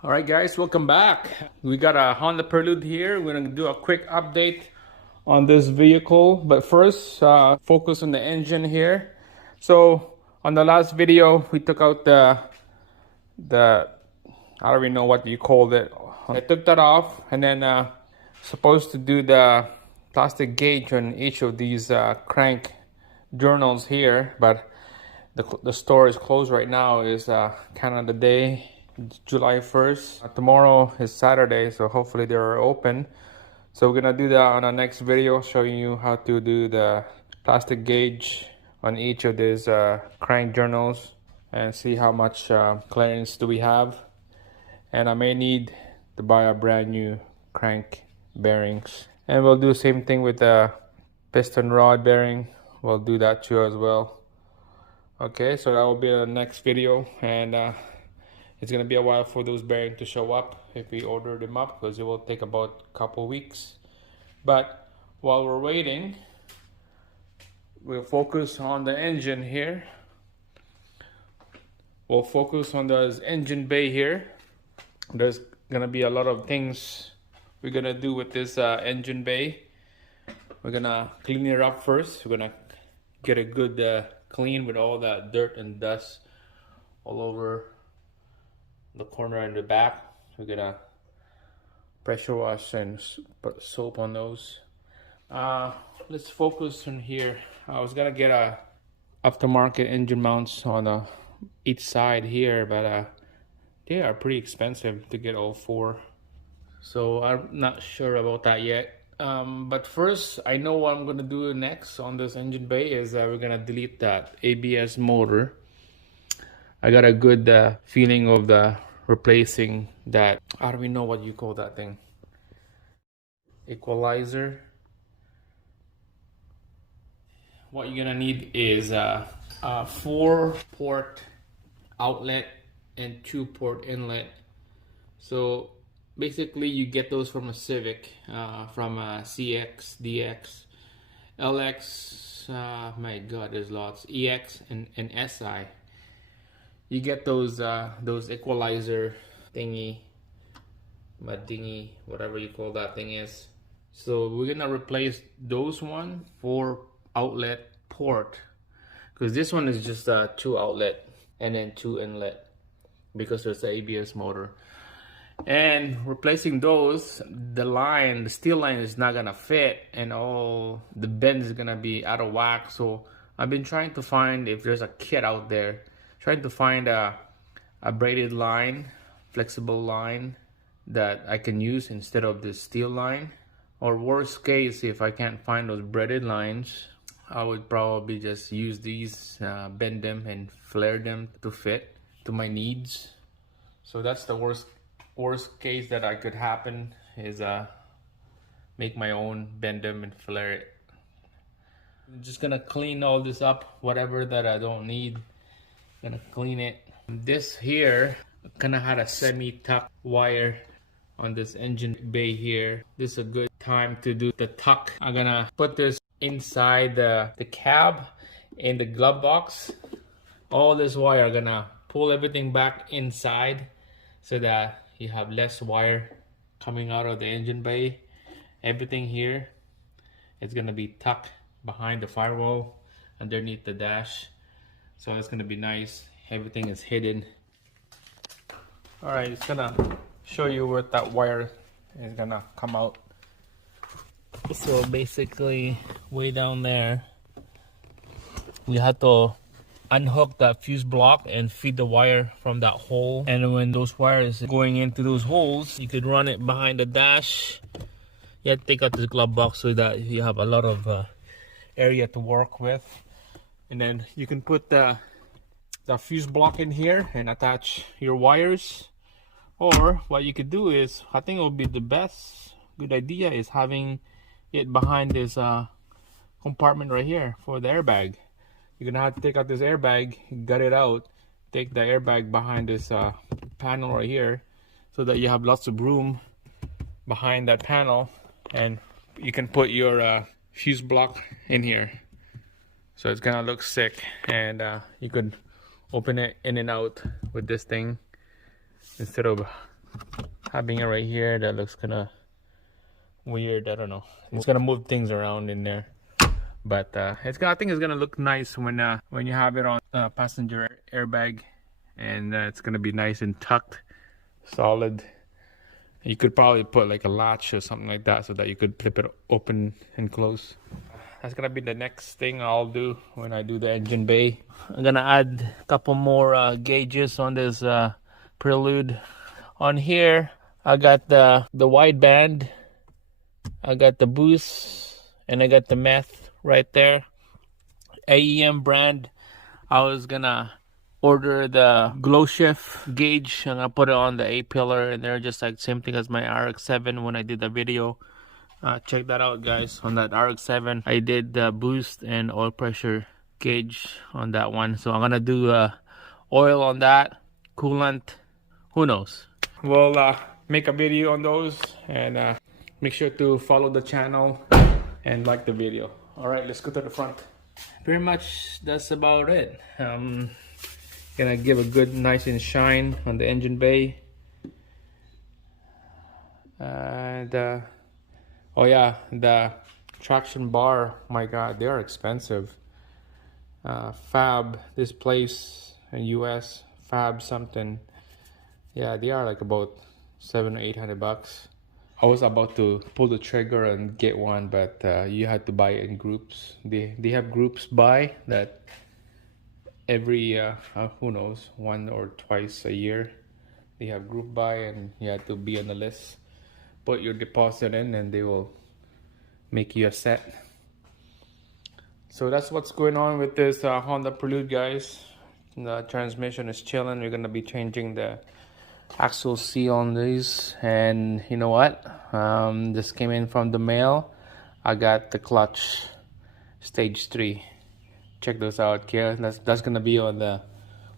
All right, guys, welcome back. We got a Honda Prelude here. We're gonna do a quick update on this vehicle, but first, focus on the engine here. So on the last video, we took out the I don't even know what you called it. I took that off, and then supposed to do the plastic gauge on each of these crank journals here, but the store is closed right now. Is Canada Day, July 1st. Tomorrow is Saturday, so hopefully they're open. So we're gonna do that on our next video, showing you how to do the plastic gauge on each of these crank journals and see how much clearance do we have. And I may need to buy a brand new crank bearings. And we'll do the same thing with the piston rod bearing. We'll do that too as well. Okay, so that will be the next video, and it's gonna be a while for those bearings to show up if we order them up, because it will take about a couple weeks. But while we're waiting, we'll focus on the engine here. We'll focus on the engine bay here. There's gonna be a lot of things we're gonna do with this engine bay. We're gonna clean it up first. We're gonna get a good clean with all that dirt and dust all over the corner and the back. We're gonna pressure wash and put soap on those. Let's focus on here. I was gonna get a aftermarket engine mounts on each side here, but they are pretty expensive to get all four, so I'm not sure about that yet. But first, I know what I'm gonna do next on this engine bay is we're gonna delete that ABS motor. I got a good feeling of the replacing that, I don't even know what you call that thing, equalizer. What you're gonna need is a 4-port outlet and 2-port inlet. So basically you get those from a Civic, from a CX, DX, LX, my god, there's lots, EX and SI. You get those equalizer thingy, whatever you call that thing is. So we're gonna replace those 4 outlet port, because this one is just a 2 outlet and then 2 inlet, because there's the ABS motor. And replacing those, the steel line is not gonna fit, and all the bend is gonna be out of whack. So I've been trying to find if there's a kit out there, trying to find a braided line, flexible line that I can use instead of the steel line. Or worst case, if I can't find those braided lines, I would probably just use these, bend them and flare them to fit to my needs. So that's the worst case that I could happen, is make my own, bend them and flare it. I'm just gonna clean all this up, whatever that I don't need, gonna clean it. This here kinda had a semi-tuck wire on this engine bay here. This is a good time to do the tuck. I'm gonna put this inside the cab in the glove box. All this wire, I'm gonna pull everything back inside so that you have less wire coming out of the engine bay. Everything here is gonna be tucked behind the firewall underneath the dash, so it's gonna be nice. Everything is hidden. All right, it's gonna show you where that wire is gonna come out. So basically, way down there, we have to unhook that fuse block and feed the wire from that hole. And when those wires going into those holes, you could run it behind the dash. You have to take out this glove box so that you have a lot of area to work with. And then you can put the fuse block in here and attach your wires. Or what you could do is, I think it would be the best good idea, is having it behind this compartment right here for the airbag. You're gonna have to take out this airbag, gut it out, take the airbag behind this panel right here, so that you have lots of room behind that panel, and you can put your fuse block in here. So it's gonna look sick, and you could open it in and out with this thing instead of having it right here, that looks kind of weird. I don't know. It's gonna move things around in there, but I think it's gonna look nice when you have it on passenger airbag, and it's gonna be nice and tucked, solid. You could probably put like a latch or something like that so that you could flip it open and close. That's gonna be the next thing I'll do when I do the engine bay. I'm gonna add a couple more gauges on this Prelude. On here, I got the wideband, I got the boost, and I got the meth right there. AEM brand. I was gonna order the glow shift gauge. I'm gonna put it on the A-pillar, and they're just like same thing as my RX-7 when I did the video. Check that out, guys. On that RX-7, I did the boost and oil pressure gauge on that one. So I'm gonna do oil on that, coolant, who knows. We'll make a video on those, and make sure to follow the channel and like the video. All right, let's go to the front. Pretty much that's about it. Gonna give a good nice and shine on the engine bay. And oh yeah, the traction bar, my god, they are expensive. Fab, this place in US, Fab something, yeah, they are like about $700 or $800. I was about to pull the trigger and get one, but you had to buy it in groups. They have groups buy that every who knows, 1 or 2 a year. They have group buy, and you have to be on the list. Put your deposit in, and they will make you a set. So that's what's going on with this Honda Prelude, guys. The transmission is chilling. We're gonna be changing the axle seal on these, and you know what, this came in from the mail. I got the clutch stage 3. Check those out, okay? That's gonna be on the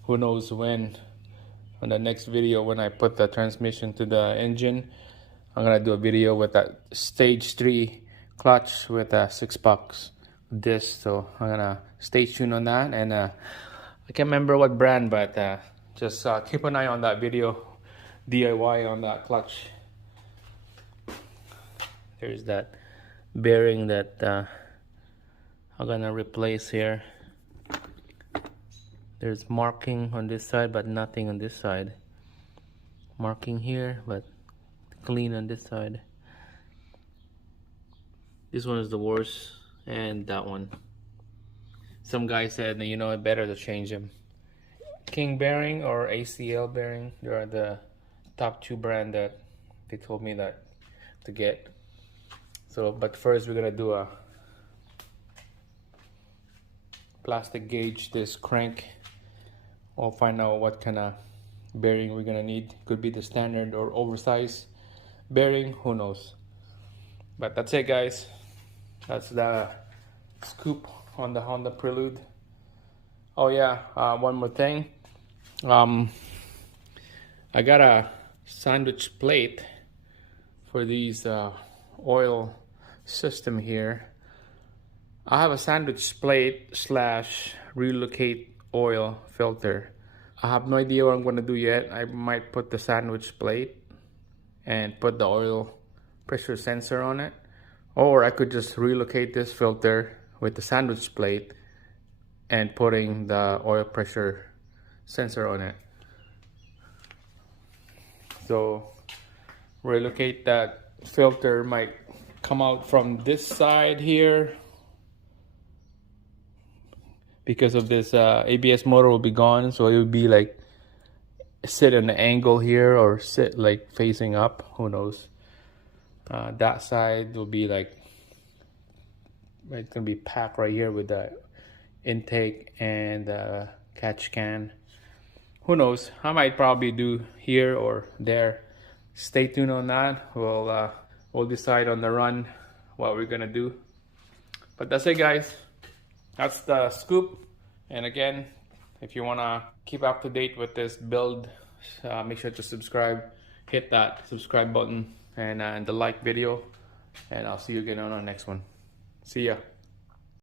who knows when, on the next video when I put the transmission to the engine. I'm gonna do a video with that stage 3 clutch with a 6-box disc. So I'm gonna stay tuned on that, and I can't remember what brand, but just keep an eye on that video. DIY on that clutch. There's that bearing that I'm gonna replace here. There's marking on this side, but nothing on this side. Marking here, but clean on this side. This one is the worst, and that one. Some guy said, you know, it better to change them. King bearing or ACL bearing, they are the top 2 brand that they told me that to get. So, but first we're gonna do a plastic gauge this crank. We'll find out what kind of bearing we're gonna need. Could be the standard or oversized bearing, who knows. But that's it, guys. That's the scoop on the Honda Prelude. Oh yeah, one more thing. I got a sandwich plate for these oil system here. I have a sandwich plate / relocate oil filter. I have no idea what I'm gonna do yet. I might put the sandwich plate and put the oil pressure sensor on it, or I could just relocate this filter with the sandwich plate and putting the oil pressure sensor on it. So relocate that filter might come out from this side here, because of this ABS motor will be gone, so it would be like sit in an angle here or sit like facing up, who knows. That side will be like, it's gonna be packed right here with the intake and the catch can. Who knows, I might probably do here or there. Stay tuned on that. We'll decide on the run what we're gonna do. But that's it, guys. That's the scoop. And again, if you wanna keep up to date with this build, make sure to subscribe. Hit that subscribe button and the like video. And I'll see you again on our next one. See ya.